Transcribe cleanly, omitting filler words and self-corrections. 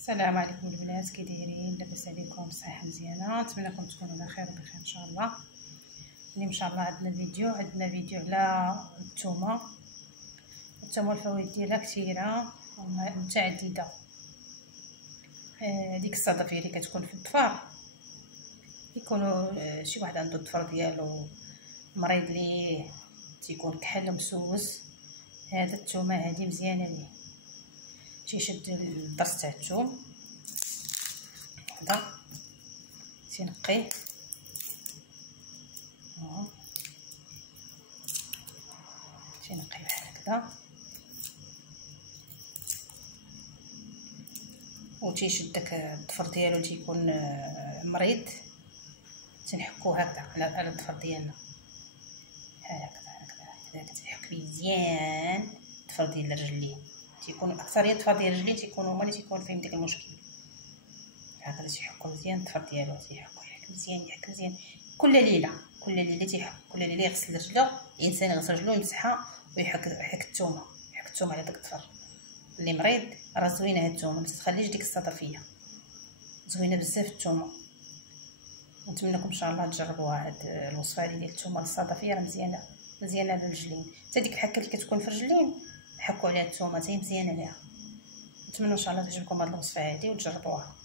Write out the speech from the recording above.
السلام عليكم البنات، كي دايرين؟ لاباس عليكم؟ بصحه مزيانه؟ نتمنىكم تكونوا على خير وبخير ان شاء الله. اليوم ان شاء الله عندنا فيديو على الثومه والفوائد ديالها كثيره ومتعدده. هذيك الصدفيه اللي كتكون في الظفر، يكونوا شي واحد عنده الظفر ديالو مريض ليه تيكون كحل ومسوس، هذا الثومه هذه مزيانه ليه. تيشد الضرس تاع الثوم هذا، تنقيه بحال هكذا، و تيشد داك الضفر ديالو تيكون مريض، تنحكوه هكذا على الضفر ديالنا هكذا كتحك مزيان. الضفر ديال الرجلين تيكون اكثريه الضفر ديال الرجلين تيكونوا هما اللي تيكون فيهم داك المشكل. هكذا تيحكوا مزيان الضفر ديالو، يحك مزيان كل ليله تيحك، كل ليله يغسل رجله، الانسان يغسل رجله يمسحها ويحك الثومه على داك الضفر اللي مريض. راه زوينه هاد الثومه، ما تخليش ديك الصدفيه، زوينه بزاف الثومه. نتمنىكم ان شاء الله تجربوها. هاد الوصفه هذه ديال الثومه للصدفيه راه مزيانه للرجلين، حتى ديك الحكه اللي كتكون في الرجلين حكوا عليها الثومه حتى هي مزيانه ليها. نتمنى ان شاء الله تعجبكم هاد الوصفه هذه وتجربوها.